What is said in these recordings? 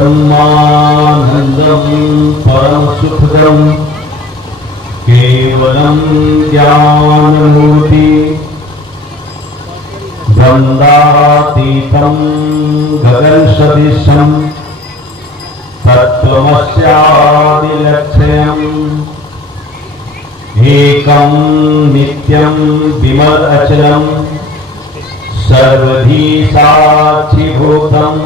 ब्रह्मानंदं परम सुखदं केवलं ज्ञानमूर्ति वन्दातीतं गगनसदृशं तत्त्वमस्यादिलक्ष्यम् एकं नित्यं विमलअचलं सर्वधी साक्षिभूतं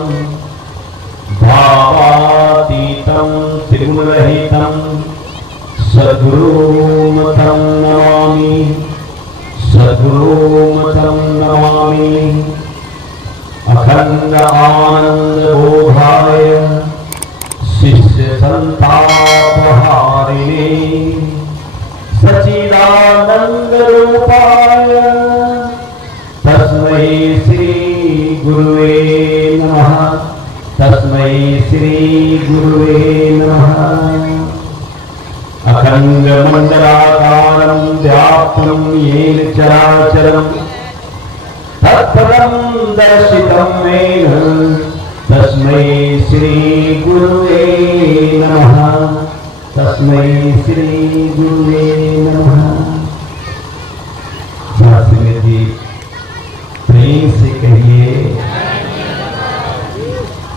भावातीतं त्रिगुणरहितं सद्गुरुमतं नमामि सद्गुरुमतं नमामि। अखंड आनंद बोधाय शिष्य संतापहारिणे सच्चिदानंद रूपाय तस्मै श्री गुरुवे नमः तस्मै श्री गुरुवे नमः। अखंड मंडलाकारं व्याप्तं येन चराचरं तत्पदं दर्शितं येन तस्मै श्री गुरुवे नमः तस्मै श्री गुरुवे नमः। जी प्रेम से कहिए।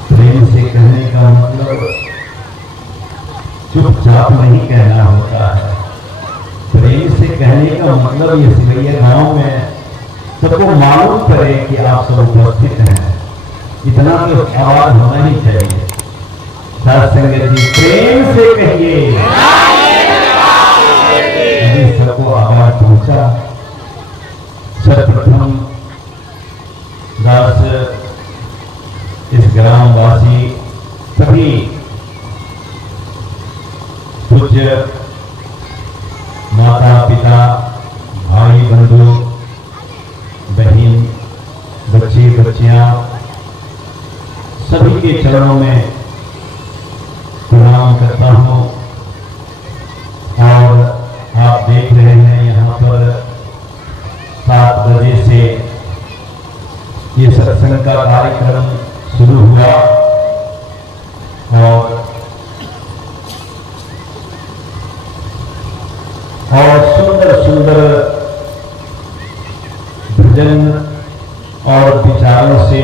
प्रेम से कहने का मतलब चुपचाप नहीं कहना होता है। प्रेम से कहने का मतलब ये सिवैया गांव में सबको मालूम करे कि आप सब उपस्थित हैं, इतना तो आवाज होना ही चाहिए। साथ संगत जी प्रेम से कहिए। अभी सबको आवाज पहुंचा। सर्वप्रथम दास इस ग्रामवासी सभी पूज्य माता पिता भाई बंधु बहन बच्चे बच्चियां सभी के चरणों में प्रणाम करता हूं। और आप देख रहे हैं यहाँ पर 7 बजे से ये सत्संग का कार्यक्रम शुरू हुआ और सुंदर सुंदर भजन और विचारों से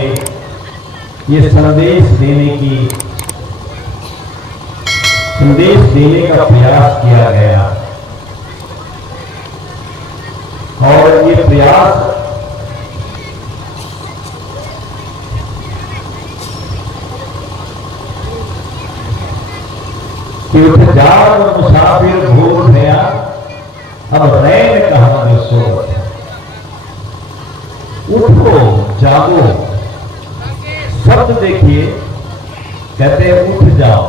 ये संदेश देने का प्रयास किया गया। और ये प्रयास कि उठ जाओ मुसाफिर भूल गया अब रैन कहां में सो। उठो जागो शब्द देखिए, कहते हैं उठ जाओ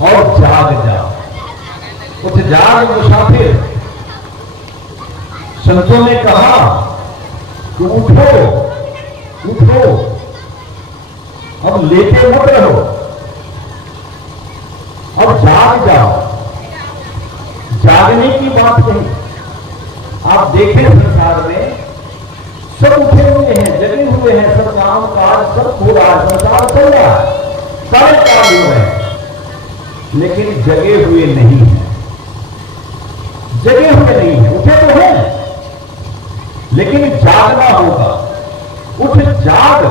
और जाग जाओ। उठ जाग मुसाफिर। संतों ने कहा कि उठो उठो, अब लेटे मत रहो, अब जाग जाओ। जागने की बात नहीं। आप देखें संसार में सब उठे हुए हैं, जगे हुए हैं, सब काम काज सब हो रहा है, संसार चल रहा है, सारे काम हो रहे हैं, लेकिन जगे हुए नहीं है। जगे हुए नहीं है, उठे तो हैं लेकिन जागना होगा। उठ जाग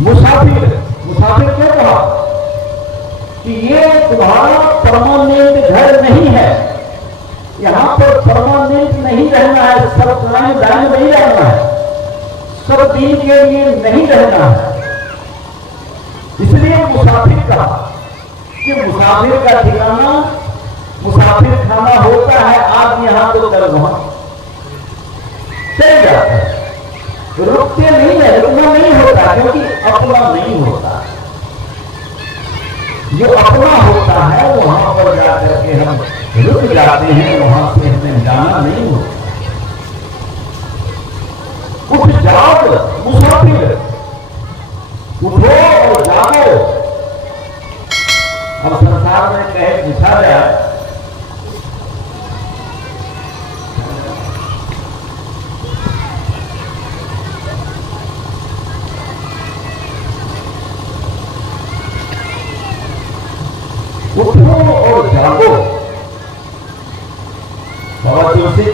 मुसाफिर। मुसाफिर क्यों कहा कि ये तुम्हारा परमानेंट घर नहीं है, यहां पर परमानेंट नहीं रहना है, सब पुराने दाने नहीं रहना है, सब दिन के लिए नहीं रहना है। इसलिए मुसाफिर कहा कि मुसाफिर का ठिकाना मुसाफिर खाना होता है। आज यहां तो कल वहां चल जाता है, रुकते नहीं है, रुकना नहीं होता क्योंकि अपना नहीं होता। जो अपना होता है वहां पर जाकर के हम रुक जाते हैं, वहां से हमें जाना नहीं होता। उठ जाओ मुसाफिर, उठो और जाओ। अब संसार में कहे पूछा जाए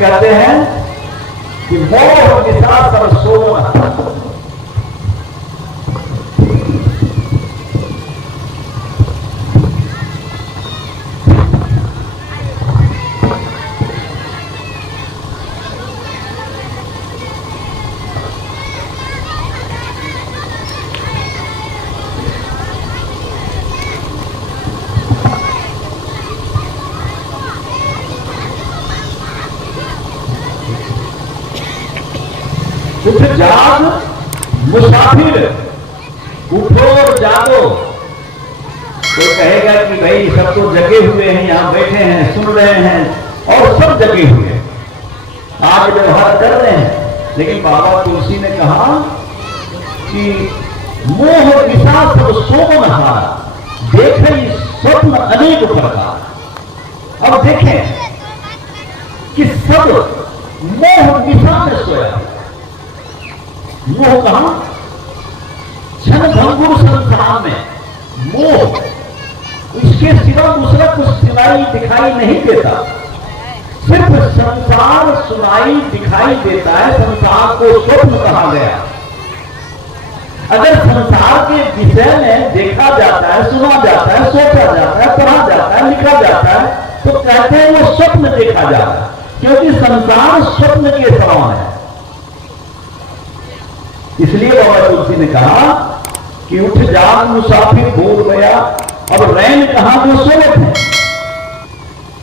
कहते हैं कि मोह निशा सब सोना। उठ जाग मुसाफिर, उठो और जागो। कोई कहेगा कि भाई सब तो जगे हुए हैं, यहां बैठे हैं, सुन रहे हैं और सब जगे हुए हैं, आज व्यवहार कर रहे हैं। लेकिन बाबा तुलसी ने कहा कि मोह निशा सब सोमन हारा, देखे स्वप्न अनेक प्रकार। अब देखें कि सब मोह निशा में सोया। मोह कहां? क्षण भंगुर संसार में मोह, इसके सिवा दूसरा कुछ सुनाई दिखाई नहीं देता। सिर्फ संसार सुनाई दिखाई देता है, संसार को स्वप्न कहा गया। अगर संसार के विषय में देखा जाता है, सुना जाता है, सोचा जाता है, पढ़ा जाता है, लिखा जाता है, तो कहते हैं वो स्वप्न देखा जा रहा है, क्योंकि संसार स्वप्न के समान है। इसलिए बाबा तुलसी ने कहा कि उठ जाग मुसाफिर भोर गया। अब रैन कहां? जो सोवत है।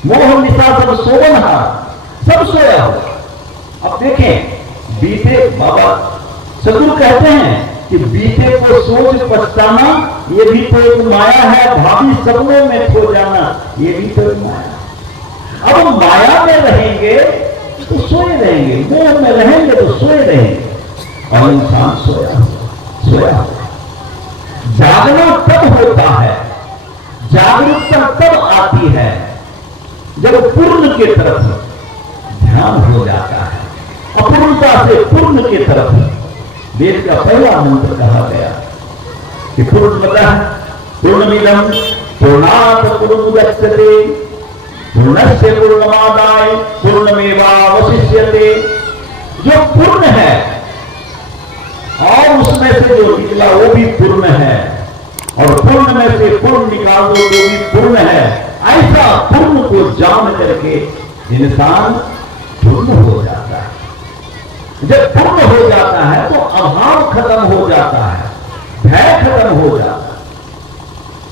मोह निशा सब सोवन हार, सब सोया हो। अब देखें, बीते बाबा सदगुरु कहते हैं कि बीते को सोच पछताना ये भी तो एक माया है, भावी सपनों में खो जाना ये भी तो एक माया। अब माया में रहेंगे तो सोए रहेंगे, मोह में रहेंगे तो सोए रहेंगे, और इंसान सोया सोया। जागना तब होता है, जागरूकता तब आती है जब पूर्ण के तरफ ध्यान हो जाता है, अपूर्णता से पूर्ण के तरफ। वेद का पहला मंत्र कहा गया कि पूर्णतः पूर्णमिदं पूर्णात् पूर्णमुदच्यते पूर्णस्य पूर्णमादाय पूर्णमेवावशिष्यते। जो पूर्ण है और उसमें से जो निकला वो भी पूर्ण है, और पूर्ण में से पूर्ण निकाल दो तो भी पूर्ण है। ऐसा पूर्ण को जान करके इंसान पूर्ण हो जाता है। जब पूर्ण हो जाता है तो अभाव खत्म हो जाता है, भय खत्म हो जाता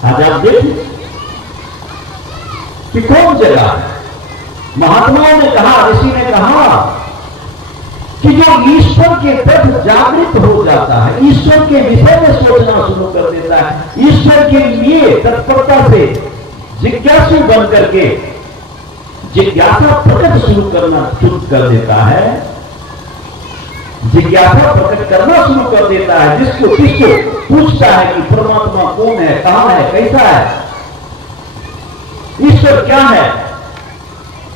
है। आज आप देखिए कि कौन जगह है, महात्माओं ने कहा, ऋषि ने कहा कि जो ईश्वर के प्रति जागृत हो जाता है, ईश्वर के विषय में सोचना शुरू कर देता है, ईश्वर के लिए तत्परता से जिज्ञासु बन करके जिज्ञासा प्रकट शुरू कर देता है, जिज्ञासा प्रकट करना शुरू कर देता है, जिसको पूछता है कि परमात्मा कौन है, कहां है, कैसा है, ईश्वर क्या है,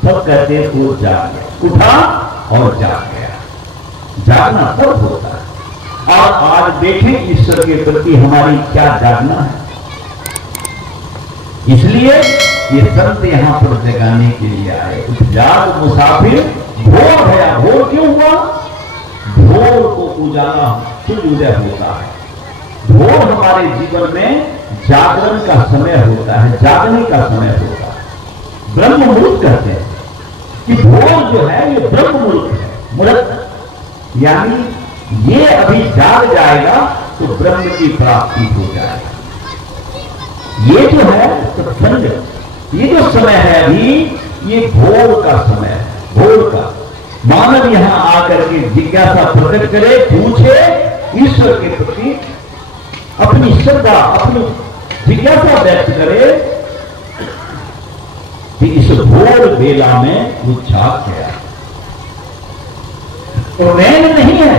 सब कहते हैं वो जाग गया, उठा और जाग गया। जागना तब होता है। और आज देखें ईश्वर के प्रति हमारी क्या जागना है। इसलिए ये संत यहां पर जगाने के लिए आए। उठ जाग मुसाफिर भोर गया। भोर क्यों हुआ? भोर को उजाला सूर्योदय होता है। भोर हमारे जीवन में जागरण का समय होता है, जागने का समय होता है। ब्रह्म मुहूर्त कहते हैं कि भोर जो है ये ब्रह्म मुहूर्त है। मुहूर्त यानी ये अभी जाग जाएगा तो ब्रह्म की प्राप्ति हो जाएगा। ये जो है सत्संग, ये जो समय है अभी, ये भोर का समय है, भोर का। मानव यहां आकर के जिज्ञासा प्रकट करे, पूछे ईश्वर के प्रति, अपनी श्रद्धा, अपनी जिज्ञासा व्यक्त करे कि इस भोर बेला में वो जाग गया। तो रैन नहीं है,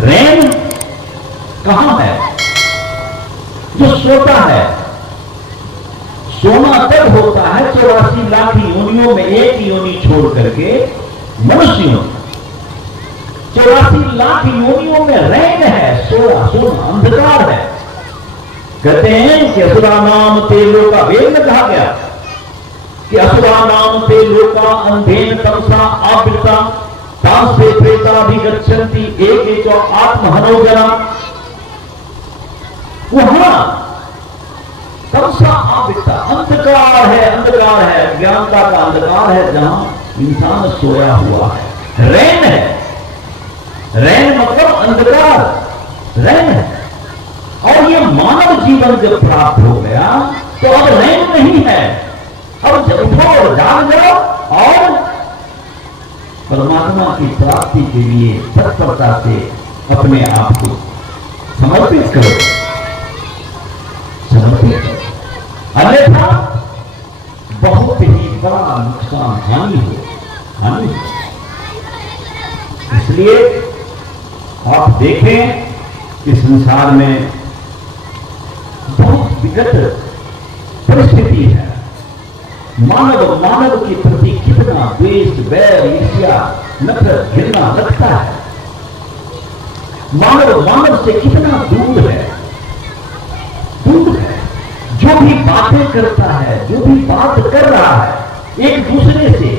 रैन कहां है? जो सोता है। सोना तब होता है 84 लाख योनियों में एक योनि छोड़ करके मनुष्यों, 84 लाख योनियों में रैन है, सोना सोना अंधकार है। कहते हैं कि असुरा नाम तेलों का वेद में कहा गया कि असुरा नाम ते लोका अंधेन तमसा आवृता तांसे प्रेताभिगच्छन्ति एके च आत्महनोजना। वहां तमसा आवृता अंधकार है, अज्ञानता का अंधकार है, जहां इंसान सोया हुआ है। रैन है, रैन मतलब अंधकार, रैन है। और ये मानव जीवन जब प्राप्त हो गया तो अब रैन नहीं है, अब उठो और जाग जाओ और परमात्मा की प्राप्ति के लिए तत्परता से अपने आप को समर्पित करो, समर्पित करो। अन्यथा बहुत ही बड़ा नुकसान, हानि हो। इसलिए आप देखें कि संसार में बहुत विकट परिस्थिति है। मानव के प्रति कितना द्वेष, बैर, ईर्ष्या, नफरत, घृणा रखता है। मानव से कितना दूर है। जो भी बातें करता है, जो भी बात कर रहा है, एक दूसरे से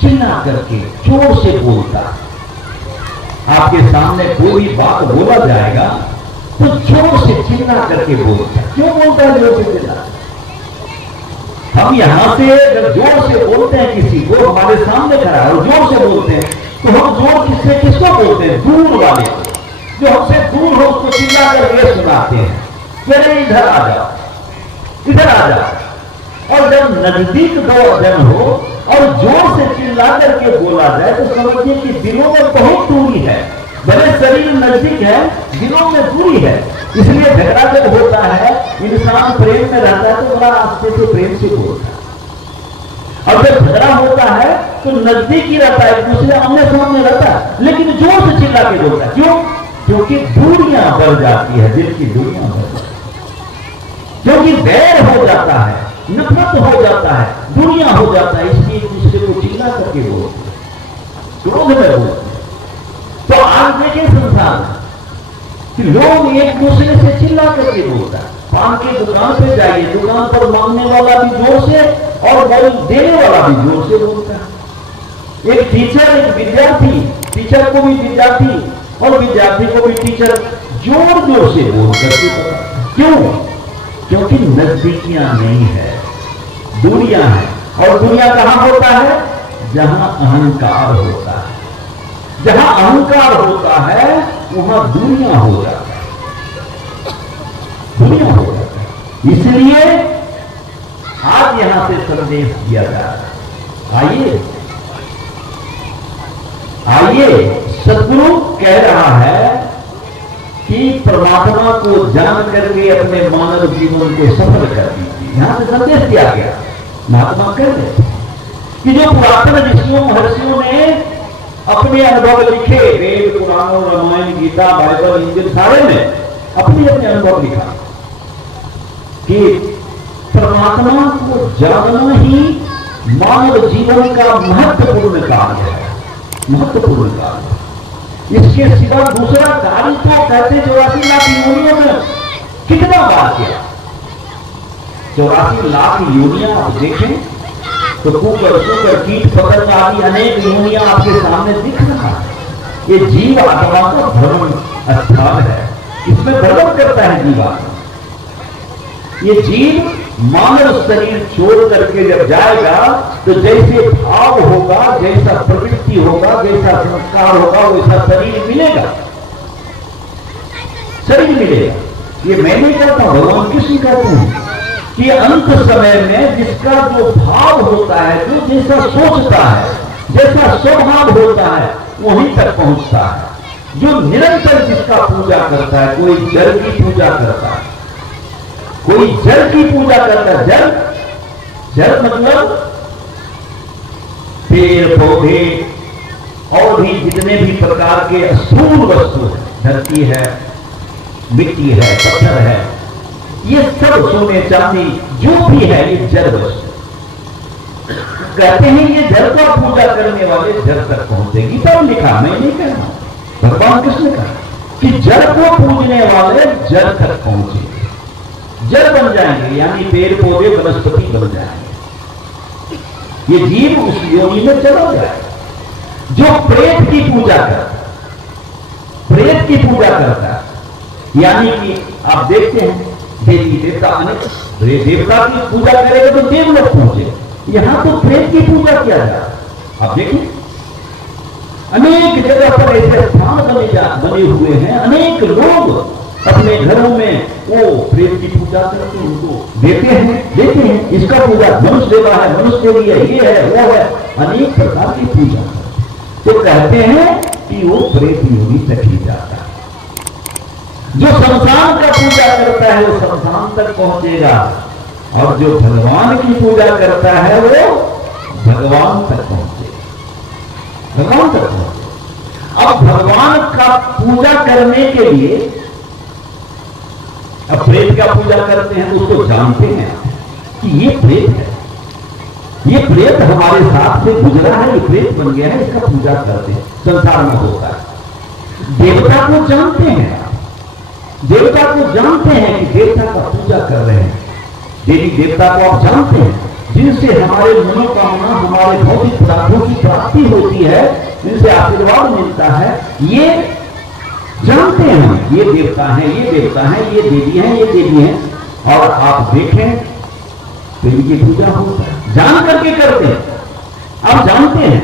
चिल्ला करके जोर से बोलता है। आपके सामने कोई बात बोला जाएगा तो जोर से चिल्ला करके बोलता है। क्यों बोलता है जोर से चिल्ला? हम यहां से अगर जोर से बोलते हैं किसी को, हमारे सामने खड़ा है और जोर से बोलते हैं, तो हम जोर किसको बोलते हैं? दूर वाले को। जो हमसे दूर हो उसको चिल्ला करके सुनाते हैं, अरे इधर आ जाओ, इधर आ जाओ। और जब नजदीक दो जन हो और जोर से चिल्ला करके बोला जाए तो समझिए कि दिलों में बहुत दूरी है। भले शरीर नजदीक है, दिलों में दूरी है। इसलिए झगड़ा जब होता है, इंसान प्रेम में रहता है तो बड़ा आस्ते से प्रेम से बोलता है। और जब झगड़ा होता है तो नजदीक ही रहता है, एक दूसरे आमने सामने रहता है, लेकिन जोर से चिल्ला के बोलता है। क्यों? क्योंकि दूरियां बढ़ जाती है, दिल की दूरियां बढ़ जाती है, क्योंकि बैर हो जाता है, नफरत हो जाता है, दूरियां हो जाता है। इसलिए एक दूसरे को चिल्ला करके बोलते हैं, क्रोध में बोलते हैं। तो आज देखें संसार कि लोग एक दूसरे से चिल्ला करके बोलता है। पान की दुकान पे जाइए, दुकान पर मांगने वाला भी जोर से और देने वाला भी जोर से बोलता है। एक टीचर, एक विद्यार्थी, टीचर को भी विद्यार्थी और विद्यार्थी को भी टीचर जोर जोर से बोल करके बोलता है। क्यों? क्योंकि नजदीकियां नहीं है, दूरियां हैं। और दुनिया कहां होता है? जहां अहंकार होता है। जहां अहंकार होता है वहां दूरियां हो जाती है, दूरियां हो जाती है। इसलिए आज यहां से संदेश दिया जा रहा है। आइए सदगुरु कह रहा है कि परमात्मा को जान करके अपने मानव जीवन को सफल कर दीजिए। यहां से संदेश दिया गया। महात्मा कह रहे कि जो पुरातन ऋषियों महर्षियों ने अपने अनुभव लिखे, वेद, पुराणों, रामायण, गीता, बाइबल, इंजिल सारे में अपने अनुभव लिखा कि परमात्मा को जानना ही मानव जीवन का महत्वपूर्ण कार्य है, महत्वपूर्ण कार्य। इसके सिवा दूसरा कार्य तो कहते 84 लाख योनियों में कितना बार किया। 84 लाख योनियां आप देखें तो कुकर, सुकर, कीट, पतंग आदि अनेक योनियां आपके सामने दिख रहा है। ये जीव आत्मा का भ्रमण स्थान है, इसमें भ्रमण करता है जीवात्मा। ये जीव मानव शरीर छोड़ करके जब जाएगा तो जैसे भाव होगा, जैसा प्रवृत्ति होगा, जैसा संस्कार होगा, वैसा शरीर मिलेगा, शरीर मिलेगा। ये मैं नहीं कहता, भगवान कृष्ण कहते हैं कि अंत समय में जिसका जो भाव होता है, जो जैसा सोचता है, जैसा स्वभाव होता है, वहीं तक पहुंचता है। जो निरंतर जिसका पूजा करता है, कोई जल की पूजा करता है, कोई जल की पूजा करता है। जल मतलब पेड़ पौधे और भी जितने भी प्रकार के स्थूल वस्तु है, धरती है, मिट्टी है, पत्थर है, ये सब सोने चांदी जो भी है ये जड़ वस्तु। कहते हैं ये जड़ का पूजा करने वाले जड़ तक पहुंचेगी। तब लिखा, मैं नहीं कह रहा हूं, भगवान कृष्ण का कि जड़ को पूजने वाले जड़ तक पहुंचेंगे, जड़ बन जाएंगे, यानी पेड़ पौधे वनस्पति बन जाएंगे। ये जीव उस योनि में चला जाए। जो प्रेत की पूजा करता, प्रेत की पूजा करता है, यानी कि आप देखते हैं देवी देवता अनेक देवता की पूजा करेगा तो देव लोग पूजे, यहां तो प्रेत की पूजा किया जाए। आप देखिए अनेक जगह पर ऐसे स्थान बने हुए हैं, अनेक लोग अपने घरों में वो प्रेत की पूजा करके उनको देते हैं इसका पूजा मनुष्य देवा है, मनुष्य के लिए ये है वो है, अनेक प्रकार की पूजा। तो कहते हैं कि वो प्रेत योनि तक ही जाता है। जो शमशान का पूजा करता है वो शमशान तक पहुंचेगा, और जो भगवान की पूजा करता है वो भगवान तक पहुंचेगा, भगवान तक पहुंचेगा। अब भगवान का पूजा करने के लिए, अब प्रेत का पूजा करते हैं तो उसको जानते हैं कि ये प्रेत है, ये प्रेत हमारे साथ से गुजरा है, ये प्रेत बन गया है, इसका पूजा करते हैं, संसार में होता है। देवता को जानते हैं, देवता को जानते हैं कि देवता का पूजा कर रहे हैं, देवी देवता को आप जानते हैं, जिनसे हमारे मनोकामना, हमारे भौतिक पदार्थों की प्राप्ति होती है, जिनसे आशीर्वाद मिलता है, ये जानते हैं ये देवता हैं, ये देवता हैं, ये देवी हैं, ये देवी हैं। और आप देखें तो इनकी पूजा होता है, जान करके करते हैं, आप जानते हैं।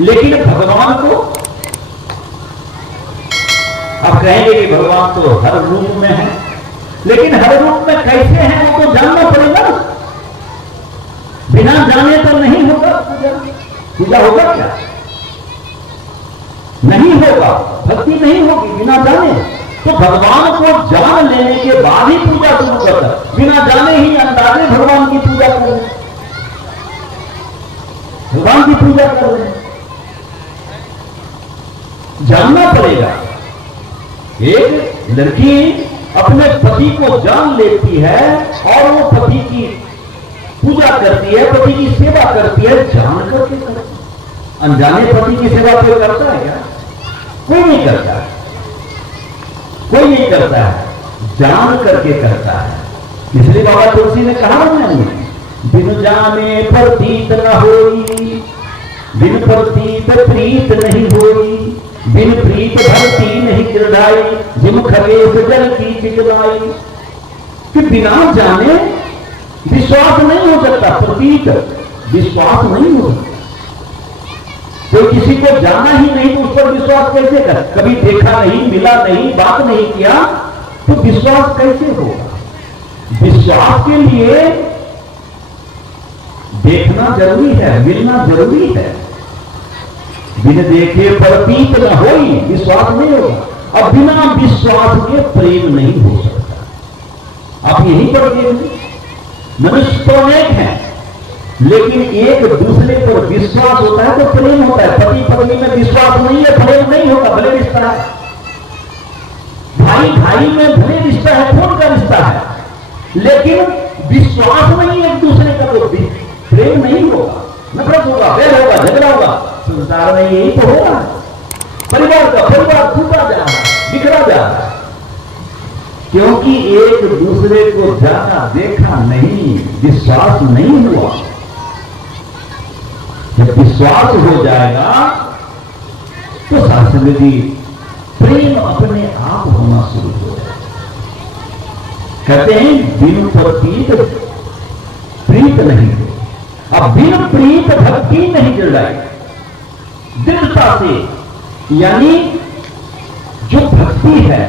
लेकिन भगवान को आप कहेंगे कि भगवान तो हर रूप में है, लेकिन हर रूप में कैसे हैं वो तो जानना पड़ेगा, बिना जाने तो नहीं होगा पूजा। पूजा होगा क्या? नहीं होगा, भक्ति नहीं होगी बिना जाने। तो भगवान को जान लेने के बाद ही पूजा शुरू करता है, बिना जाने ही अंदाजे भगवान की पूजा कर रहे, भगवान की पूजा कर रहे हैं। जानना पड़ेगा। एक लड़की अपने पति को जान लेती है और वो पति की पूजा करती है, पति की सेवा करती है, जान करके करती है। अनजाने पति की सेवा कोई करता है क्या? कोई नहीं करता है, कोई नहीं करता है, जान करके करता है। इसलिए बाबा तुलसी ने कहा मैंने, बिन जाने प्रतीत न होई, बिन प्रतीत प्रीत नहीं होई, बिन प्रीत भक्ति नहीं गिरधाई, जिम खगेश जल की चिकनाई। कि बिना जाने विश्वास नहीं हो सकता, प्रतीत विश्वास नहीं हो सकता। कोई किसी को जाना ही नहीं तो उस पर विश्वास कैसे कर? कभी देखा नहीं, मिला नहीं, बात नहीं किया तो विश्वास कैसे होगा? विश्वास के लिए देखना जरूरी है, मिलना जरूरी है। बिन देखे प्रतीत न होई, विश्वास नहीं होगा। अब बिना विश्वास के प्रेम नहीं हो सकता। आप यही पर देखिए, मनुष्य तो अनेक हैं, लेकिन एक दूसरे पर विश्वास होता है तो प्रेम होता है। पति पत्नी में विश्वास नहीं है, प्रेम नहीं होगा, भले रिश्ता है। भाई भाई में भले रिश्ता है, खून का रिश्ता है, लेकिन विश्वास नहीं है एक दूसरे का तो प्रेम नहीं होगा, नफरत होगा, बैर होगा, झगड़ा होगा। संसार में यही तो होगा, परिवार का परिवार टूटा जा रहा है, बिखरा जा रहा है, क्योंकि एक दूसरे को जाना, देखा नहीं, विश्वास नहीं हुआ। जब विश्वास हो जाएगा तो शास्त्र जी प्रेम अपने आप होना शुरू हो जाएगा। कहते हैं बिन प्रतीत प्रीत नहीं हो, अब बिन प्रीत भक्ति नहीं जलाई। दृढ़ता से, यानी जो भक्ति है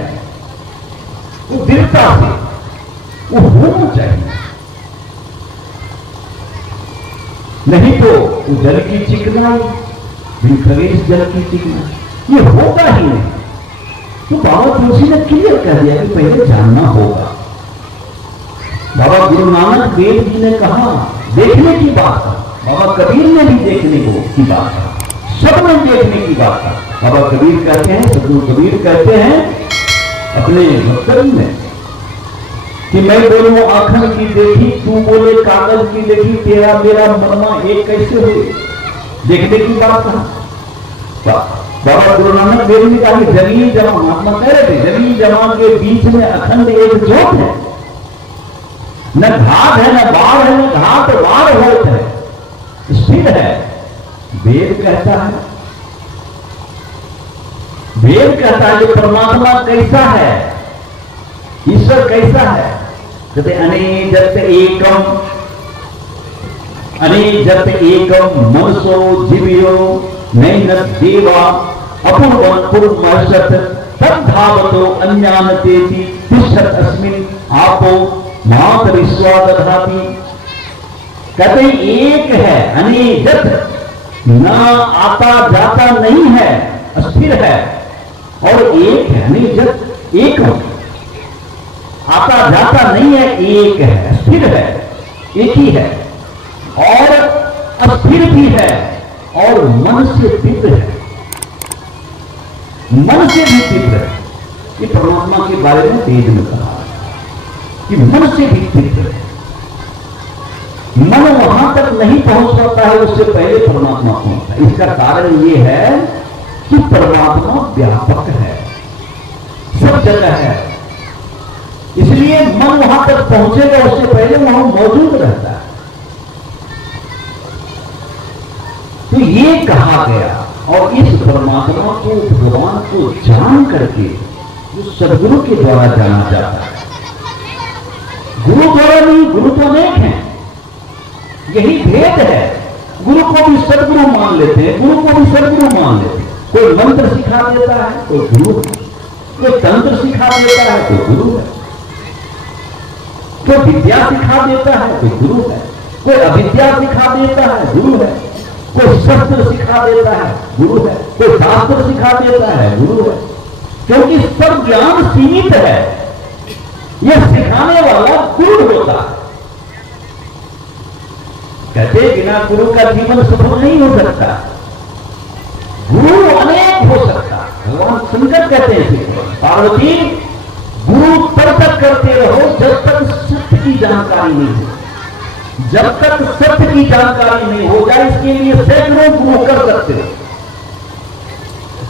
वो दृढ़ता से वो होना चाहिए, नहीं तो जल की चिकनाई, बिन खगेश जल की चिकनाई, ये होगा ही नहीं। तो बाबा तुलसी ने क्लियर कह दिया कि पहले जानना होगा। बाबा गुरु नानक देव जी ने कहा देखने की बात है, बाबा कबीर ने भी देखने की बात है, सब में देखने की बात है। बाबा कबीर कहते हैं, सदगुरु कबीर कहते हैं अपने वक्तव्य में कि मैं दोनों आंखों की देखी, तू बोले कागज की देखी, तेरा मेरा मनमा एक कैसे हुए। देखने की बात कहा बाबा गुरु नानक देव ने कहा कि जमीन जमा, महात्मा कह रहे थे जमीन जमा के बीच में अखंड एक ज्योत है, न घाट है, न बाढ़ है, न घाट निर्वाण होत है, स्थिर है। वेद कहता है, वेद कहता है कि परमात्मा कैसा है, ईश्वर कैसा है। कहते अनेजत एकम, अनेजत एकम मनसो जीवियो नैन देवा अपूर्वं पूर्वमर्षत तद्धावतो अन्यान तेति तिष्ठत अस्मिन् आपो मातरिस्वा दधाति। कहते एक है, अनेजत, ना आता जाता नहीं है, अस्थिर है। और एक है, अनेजत एक, आता जाता नहीं है, एक है, स्थिर है, एक ही है, और अस्थिर भी है, और मन से तीव्र है, मन से भी तीव्र है। ये परमात्मा के बारे में वेद में कहा कि मन से भी तीव्र है। मन वहां तक नहीं पहुंच पाता है, उससे पहले परमात्मा पहुंचता है। इसका कारण ये है कि परमात्मा व्यापक है, सब जगह है, इसलिए मन वहां तक पहुंचेगा, उससे पहले वहां मौजूद रहता है। तो ये कहा गया, और इस परमात्मा को, भगवान को जान करके जो सदगुरु के द्वारा जाना जाता है। गुरु द्वारा नहीं, गुरु तो अनेक हैं, यही भेद है। गुरु को भी सदगुरु मान लेते हैं, गुरु को भी सदगुरु मान लेते हैं। कोई मंत्र सिखा देता है, कोई गुरु है, कोई तंत्र सिखा देता है, कोई गुरु है, कोई विद्या सिखा देता है, कोई गुरु है, कोई अविद्या सिखा देता है, गुरु है, कोई शस्त्र सिखा देता है, गुरु है, कोई शास्त्र सिखा देता है, गुरु है। क्योंकि सब ज्ञान सीमित है, यह सिखाने वाला गुरु होता है। कहते बिना गुरु का जीवन सफल नहीं हो सकता, गुरु अनेक हो सकता। भगवान शंकर कहते हैं पार्वती, गुरु तब तक करते रहो जब तक सत्य की जानकारी नहीं हो। जब तक सत्य की जानकारी नहीं हो जाए, इसके लिए सैकड़ों गुरु कर सकते हो।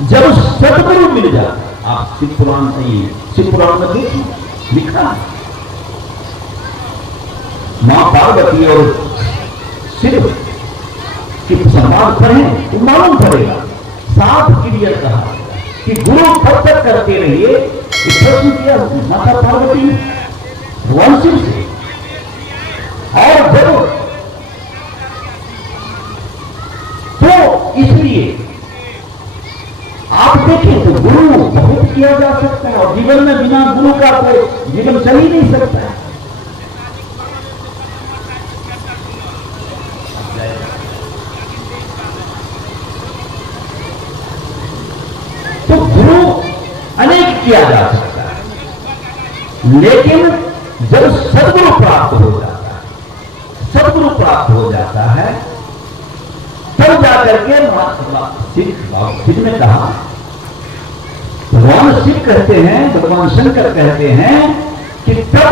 जब सदगुरु मिल जाए, आप शिव पुराण में देखिए, लिखा मां पार्वती और शिव की संवाद पढ़ें तो मालूम पड़ेगा। साफ क्लियर कहा कि गुरु तब तक करते रहिए। प्रश्न किया माता पार्वती भगवान शिव से, और जरूर तो इसलिए आप देखें तो गुरु बहुत किया जा सकता है, और जीवन में बिना गुरु का तो जीवन चल ही नहीं सकता है। तो गुरु अनेक किया जा सकता है, लेकिन जब सदगुरु प्राप्त हो जाता है, सदगुरु प्राप्त हो जाता है, तब जाकर के शिव ने कहा, भगवान शिव कहते हैं, भगवान शंकर कहते हैं कि तब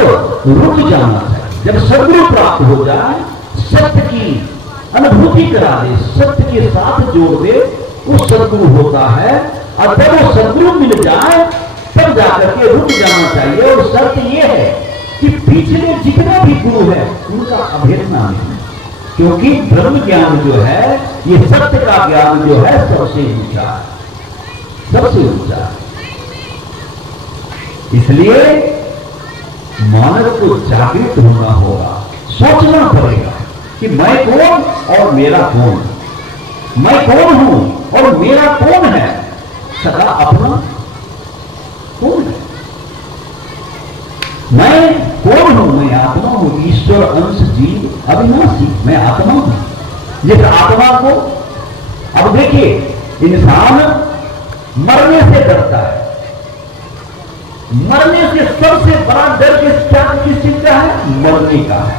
रुक जाना चाहिए। जब सदगुरु प्राप्त हो जाए, सत्य की अनुभूति करा दे, सत्य के साथ जोड़ दे, वो सदगुरु होता है। और जब वो सदगुरु मिल जाए, तब जाकर के रुक जाना चाहिए। और शर्त यह है कि पिछले जितने भी गुरु हैं उनका अभेद ना नहीं, क्योंकि ब्रह्म ज्ञान जो है, ये सत्य का ज्ञान जो है, सबसे ऊंचा है, सबसे ऊंचा है। इसलिए मानव को जागृत होना होगा, सोचना पड़ेगा कि मैं कौन और मेरा कौन, मैं कौन हूं और मेरा कौन है, सदा अपना कौन है। मैं कौन हूं, मैं आत्मा हूं, ईश्वर अंश जीव अविनाशी, मैं आत्मा हूं। जिस आत्मा को, अब देखिए, इंसान मरने से डरता है, मरने से सबसे बड़ा डर किस चीज का है? मरने का है,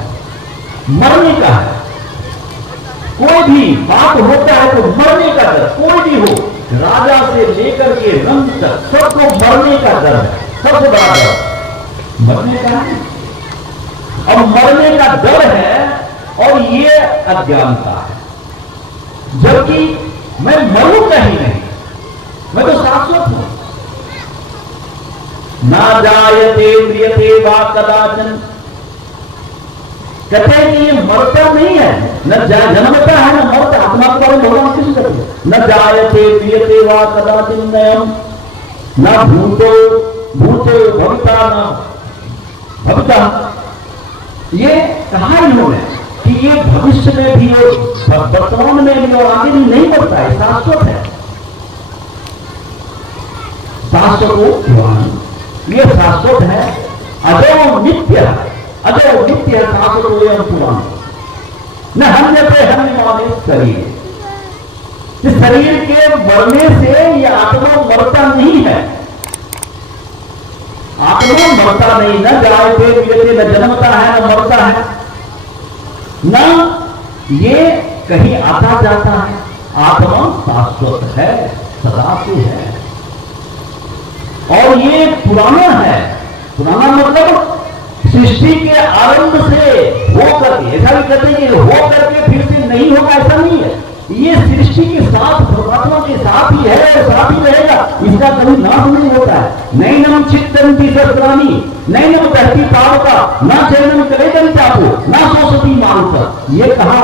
मरने का है। कोई भी बात होता है तो मरने का डर, कोई भी हो, राजा से लेकर के रंग तक सबको मरने का डर है, सबसे बड़ा डर मरने का है। और मरने का डर है, और ये अज्ञानता है। जबकि मैं मरूंगा ही नहीं, मैं तो शाश्वत हूं। ना जायते म्रियते वा कदाचन कहते हैं कि ये मरता नहीं है, न जन्मता है न मरता। आत्मा के बारे में भगवान किसी कहते न जायते प्रियते वा कदाचिन नयम न भूतो भूते भविता न भविता। ये कहा इन्होंने कि ये भविष्य में भी और वर्तमान में भी और आगे भी नहीं मरता है, शाश्वत है। शाश्वत ये शाश्वत है, अजो नित्य है, अजो नित्य है, शाश्वत एवं पुराण न हमने पे हमने माने शरीर। इस शरीर के मरने से यह आत्मा मरता नहीं है, आत्मा मरता नहीं, न जायते प्रियते, न जन्मता है न मरता है, न ये कहीं आता जाता है। आत्मा शाश्वत है, सदा से है और ये पुराना है। पुराना मतलब सृष्टि के आरंभ से हो करके, ऐसा भी कहते हैं कि हो करके फिर से नहीं होगा, ऐसा नहीं है। ये सृष्टि के साथ, परमात्मा के साथ ही है और साथ ही रहेगा, इसका कभी नाश नहीं होता है। नैनम चित्तंती सस्त्राणी, नैनम कहती पावका, ना चैनम कलेदन चापो, ना सोसती मानता। ये कहा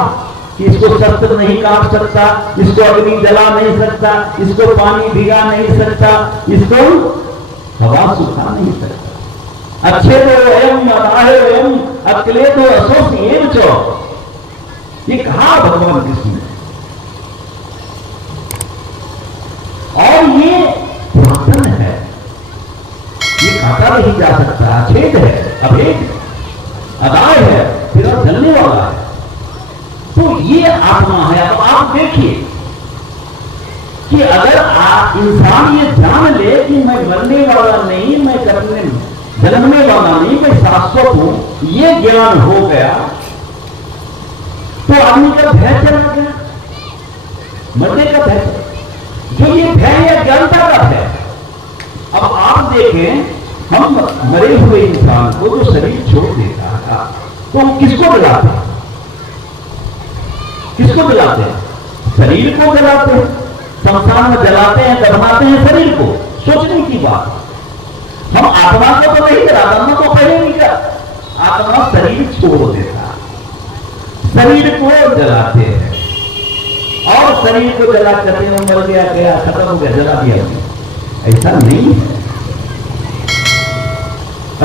कि इसको शस्त्र नहीं काट सकता, इसको अग्नि जला नहीं सकता, इसको पानी भिगा नहीं सकता, इसको हवा सुखा नहीं सकता। अच्छे तो एवं अदाहे एवं अकले तो असोस एवं चो, ये कहा भगवान कृष्ण ने। और ये पुरातन है, ये काटा नहीं जा सकता, छेद है, अभेद अदाय है, फिर जलने वाला है। तो ये आत्मा है। अब आप देखिए कि अगर इंसान ये जान ले कि मैं मरने वाला नहीं, मैं जन्मने वाला नहीं, मैं शाश्वत हूं, ये ज्ञान हो गया तो आदमी का भय चला गया, मरने का भय। जो ये भय या ज्ञानता का भय। अब आप देखें, हम मरे हुए इंसान को जो शरीर छोड़ देता था तो किसको जलाते हैं? किसको जलाते हैं? शरीर को जलाते हैं, शमशान में जलाते हैं, दफनाते हैं शरीर को। सोचने की बात, हम आत्मा को तो नहीं जलाते, आत्मा को पहले नहीं कर, आत्मा शरीर छोड़ देता, शरीर को जलाते हैं और शरीर को जला करते हैं, मर गया गया खत्म हो गया, जला दिया। ऐसा नहीं है।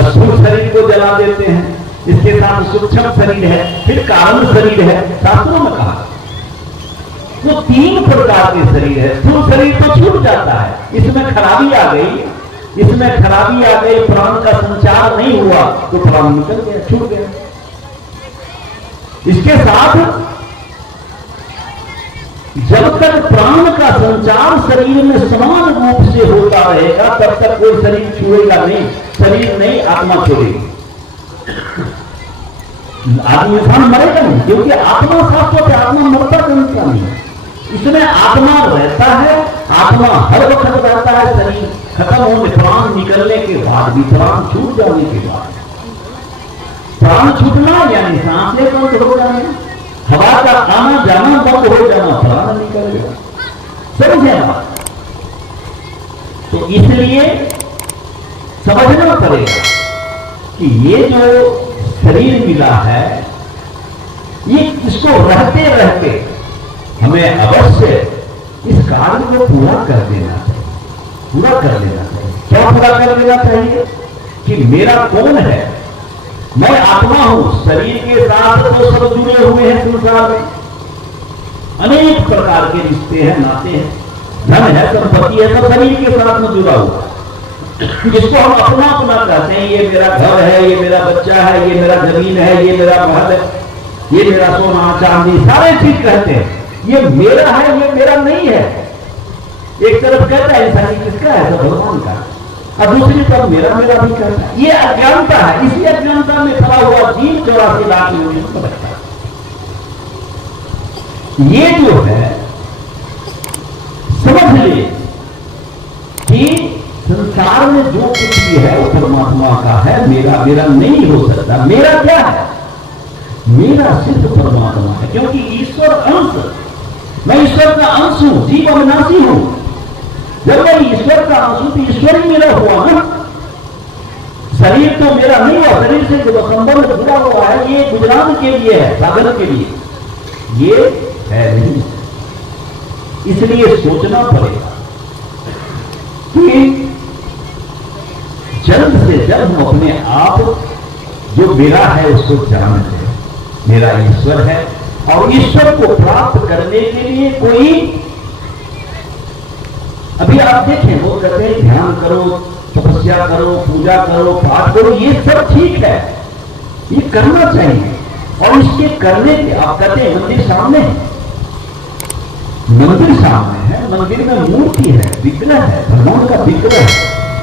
स्थूल शरीर को जला देते हैं, इसके साथ सूक्ष्म शरीर है, फिर कारण शरीर है। शास्त्रों में कहा वो 3 प्रकार के शरीर है। स्थूल शरीर तो छूट जाता है, इसमें खराबी आ गई, इसमें खराबी आ गई, प्राण का संचार नहीं हुआ तो प्राण निकल गया, छूट गया। इसके साथ जब तक प्राण का संचार शरीर में समान रूप से होता रहेगा तब तक कोई शरीर छुएगा नहीं, शरीर नहीं आत्मा छोड़ेगी। आदमी इंसान मरेगा नहीं, क्योंकि आत्मा शाश्वत है, आत्मा मरता बनता नहीं। इसमें आत्मा रहता है, आत्मा हर वक्त रहता है। शरीर खत्म होने, प्राण निकलने के बाद भी, प्राण छूट जाने के बाद, प्राण छूटना यानी सांसें बंद हो जाना, हवा का आना जाना बंद हो जाना, प्राण निकल गया। समझे आप? तो इसलिए समझना पड़ेगा कि ये जो शरीर मिला है, ये इसको रहते रहते हमें अवश्य इस कार्य को पूरा कर देना चाहिए, पूरा कर देना चाहिए। क्या पूरा कर देना चाहिए? कि मेरा कौन है, मैं आत्मा हूं। शरीर के साथ तो सब जुड़े हुए हैं, संसार में अनेक प्रकार के रिश्ते हैं, नाते हैं, धन है, संपत्ति है, सब शरीर के साथ में जुड़ा हुआ। जिसको हम अपना अपना कहते हैं, ये मेरा घर है, ये मेरा बच्चा है, ये मेरा जमीन है, ये मेरा महल है, ये मेरा सोना चांदी, सारे चीज कहते हैं। ये मेरा है, ये मेरा नहीं है। एक तरफ कहता है इंसान किसका है, तो भगवान का, और दूसरी तरफ मेरा मेरा भी कहता है। ये अज्ञानता है। इसी अज्ञानता में खड़ा हुआ जीव 84 लाख योनि को बचता है। ये जो है समझ ले कि संसार में जो कुछ भी है वो परमात्मा का है, मेरा मेरा नहीं हो सकता। मेरा क्या है? मेरा सिर्फ परमात्मा है, क्योंकि ईश्वर अंश, मैं ईश्वर का अंश हूं, जीव अविनाशी हूं। जब मैं ईश्वर का अंश हूं तो ईश्वर ही मेरा हुआ ना। शरीर तो मेरा नहीं है, शरीर से जो संबंध जुड़ा हुआ है ये गुजरात के लिए है, साधन के लिए, ये है नहीं। इसलिए सोचना पड़ेगा कि जल्द से जल्द हम अपने आप जो मेरा है उसको जान लें, मेरा ईश्वर है, और ईश्वर को प्राप्त करने के लिए कोई, अभी आप देखें वो कहते हैं ध्यान करो, तपस्या करो, पूजा करो, पाठ करो, ये सब ठीक है, ये करना चाहिए। और इसके करने के आप कहते हैं मंदिर सामने है, मंदिर सामने है, मंदिर में मूर्ति है, विग्रह है, भगवान का विग्रह है,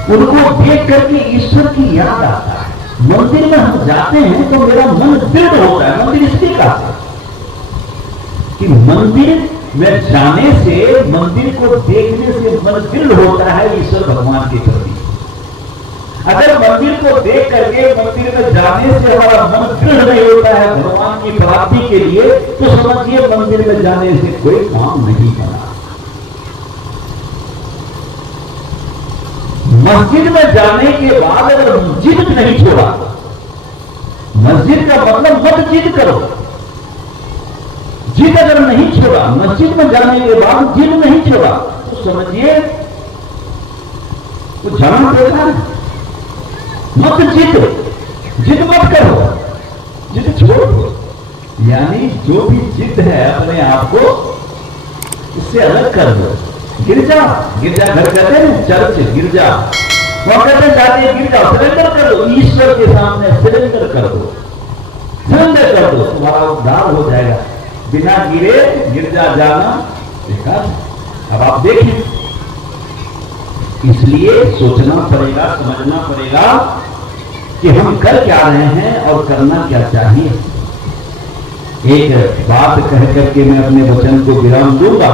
उनको देख करके ईश्वर की याद आता है। मंदिर में हम जाते हैं तो मेरा मन दृढ़ होता है। मंदिर इसलिए कहते हैं कि मंदिर में जाने से, मंदिर को देखने से मन दृढ़ होता है ईश्वर भगवान के प्रति। अगर मंदिर को देख करके मंदिर में जाने से हमारा मन दृढ़ नहीं होता है भगवान की प्राप्ति के लिए, तो समझिए मंदिर में जाने से कोई काम नहीं बना। मस्जिद में जाने के बाद अगर जिद नहीं छोड़ा, मस्जिद का मतलब मत जिद करो, जिद अगर नहीं छोड़ा, मस्जिद में जाने के बाद जिद नहीं छोड़ा, तो समझिए तो जाना पड़ेगा। मत जिद मत करो, जिद छोड़ दो। यानी जो भी जिद है अपने आप को उससे अलग कर दो। गिरजा घर कहते हैं, चर्च गिरजा, वहां कहते हैं जाके गिरजा सरेंडर कर दो, ईश्वर के सामने सरेंडर कर दो, सरेंडर कर दो, तुम्हारा उद्धार हो जाएगा। बिना गिरे गिरजा जाना बेकार। अब आप देखिए, इसलिए सोचना पड़ेगा, समझना पड़ेगा कि हम कर क्या रहे हैं और करना क्या चाहिए। एक बात कह करके मैं अपने वचन को विराम दूंगा,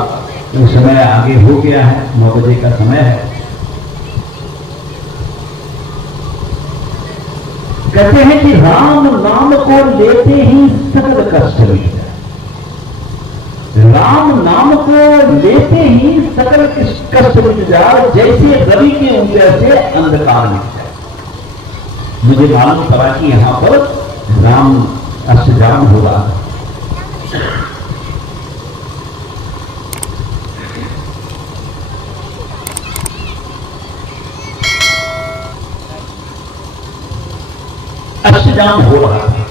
तो समय आगे हो गया है, 9 बजे का समय है। कहते हैं कि राम नाम को लेते ही सकल कष्ट मिट जाए। राम नाम को लेते ही सकल कष्ट मिट जाए, जैसे रवि के उदय से अंधकार मिट जाए। मुझे मालूम पड़ा कि यहां पर राम अष्टजाम हो रहा है। अष्टजाम हो रहा है,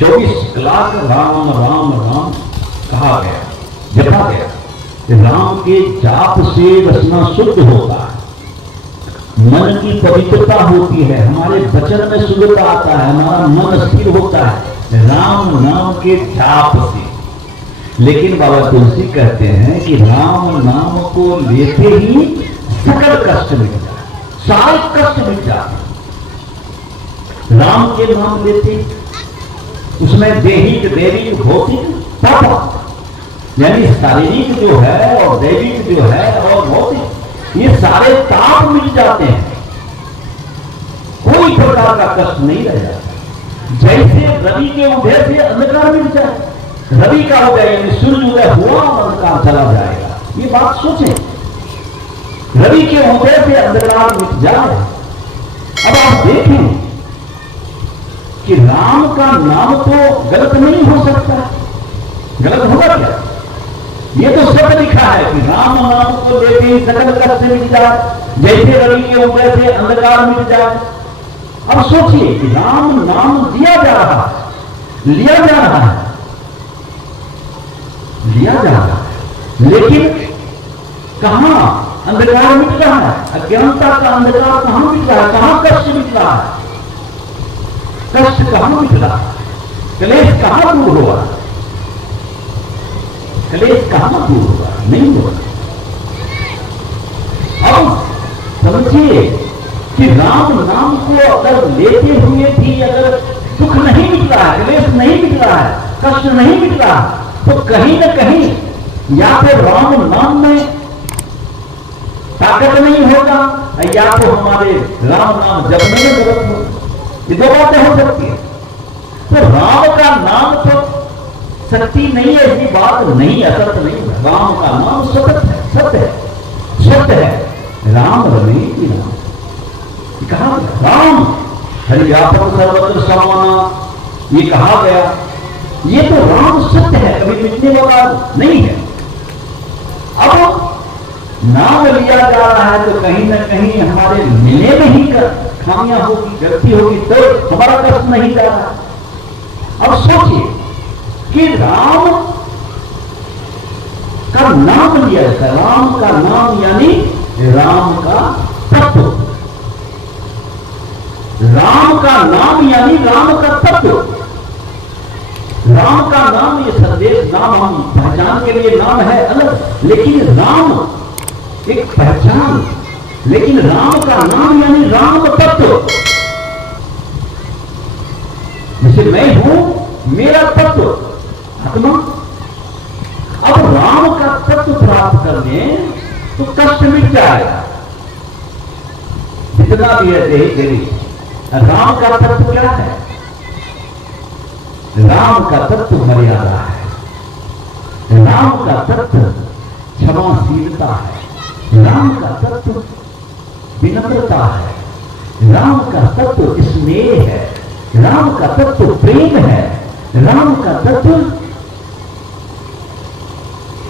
24 लाख राम राम राम कहा गया, जपा गया। राम के जाप से रसना शुद्ध होता है, मन की पवित्रता होती है, हमारे वचन में शुद्धता आता है, हमारा मन स्थिर होता है राम नाम के जाप से। लेकिन बाबा तुलसी कहते हैं कि राम नाम को लेते ही सकल कष्ट मिट जाए, सारे कष्ट मिट जाते। राम के नाम लेते उसमें दैहिक दैविक भौतिक पाप, यानी शारीरिक जो है और दैविक जो है और भौतिक, ये सारे ताप मिट जाते हैं, कोई प्रकार का कष्ट नहीं रह जाता। जैसे रवि के उदय से अंधकार मिट जाए, रवि का उदय यानी सूर्य उदय हुआ अंधकार चला जाएगा। ये बात सोचें, रवि के उदय से अंधकार मिट जाए। अब आप देखें कि राम का नाम तो गलत नहीं हो सकता, गलत होगा क्या? ये तो सब लिखा है कि राम नाम को लेते ही सकल कष्ट मिट जाए, जैसे रवि के उदय से अंधकार मिट जाए। अब सोचिए कि राम नाम दिया जा रहा है, लिया जा रहा है, लिया जा रहा है, लेकिन कहां अंधकार मिट रहा है? अज्ञानता का अंधकार कहां मिट रहा है? कहां कष्ट मिट रहा है? कष्ट कहां मिट रहा है? क्लेश कहां दूर हो रहा है? क्लेश कहां दूर हो रहा है? नहीं हो रहा। अब समझिए कि राम नाम को अगर लेते हुए भी अगर दुख नहीं मिट रहा है, क्लेश नहीं मिट रहा है, कष्ट नहीं मिट रहा है, तो कहीं न कहीं या तो राम नाम में ताकत नहीं होगा, या तो हमारे राम नाम जपने में जरूरत होगी। ये दो बातें हो सकती है। तो राम का नाम तो शक्ति नहीं है, ऐसी बात नहीं, असत नहीं है। राम का नाम सत्य है, सत्य है, सत्य है। राम रमे की नाम कहा, राम हरिव्यापक सर्वत्र समाना ये कहा गया, ये तो राम सत्य है, कभी मिटने वाला नहीं है। अब नाम लिया जा रहा है तो कहीं ना कहीं हमारे मिलने में ही खामियां होगी, गलती होगी, तो हमारा कष्ट नहीं जा रहा। अब सोचिए कि राम का नाम लिया जाता है, राम का नाम यानी राम का तत्व, राम का नाम यानी राम का तत्व। राम का नाम, ये संदेश नाम हम पहचान के लिए नाम है अलग, लेकिन राम एक पहचान, लेकिन राम का नाम यानी राम तत्व। जैसे मैं हूं, मेरा तत्व आत्मा। अब राम का तत्व प्राप्त करने तो कष्ट मिट जाएगा, जितना भी है देही। राम का तत्व क्या है? राम का तत्व मर्यादा है, राम का तत्व क्षमाशीलता है, राम का तत्व विनम्रता है, राम का तत्व स्नेह है, राम का तत्व प्रेम है, राम का तत्व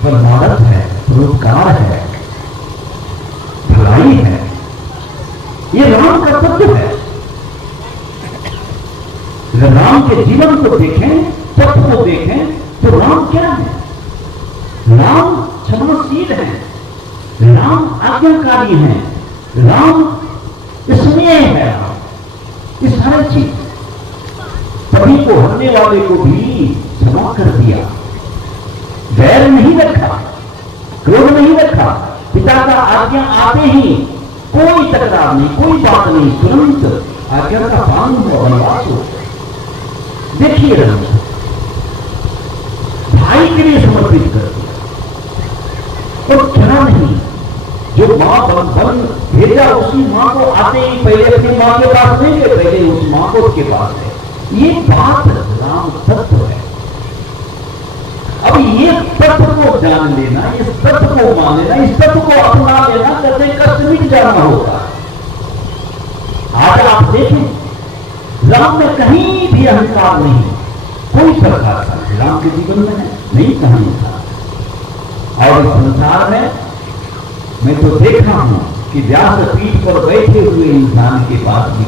परमार्थ है, परोपकार है, भलाई है। ये राम का तत्व है। अगर राम के जीवन को देखें, तत्व को देखें, तो राम क्या है? राम क्षमाशील है, राम आज्ञाकारी है, राम स्नेह है, ये सारी चीज। सभी को हरने वाले को भी क्षमा कर दिया, वैर नहीं रखा, क्रोध नहीं रखा। पिता का आज्ञा आते ही कोई तकरार नहीं, कोई बात नहीं, तुरंत आज्ञा का पालन हुआ, वनवास हो। देखिए राम भाई के लिए समर्पित कर दिया, और क्या नहीं, जो मां बन भेजा उसी मां को आते ही पहले अपनी मां के पास नहीं गए, पहले उस मां को उसके पास है। ये बात राम तत्व है। अब ये तत्व को जान लेना, इस तत्व को मान लेना, इस तत्व को अपना लेना, करते कष्ट मिट जाना होगा। आज आप देखें, राम में कहीं भी अहंकार नहीं, कोई प्रकार का राम के जीवन में नहीं, कहीं था। और इस संसार में मैं तो देखा हूं कि व्यासपीठ पर बैठे हुए इंसान के पास भी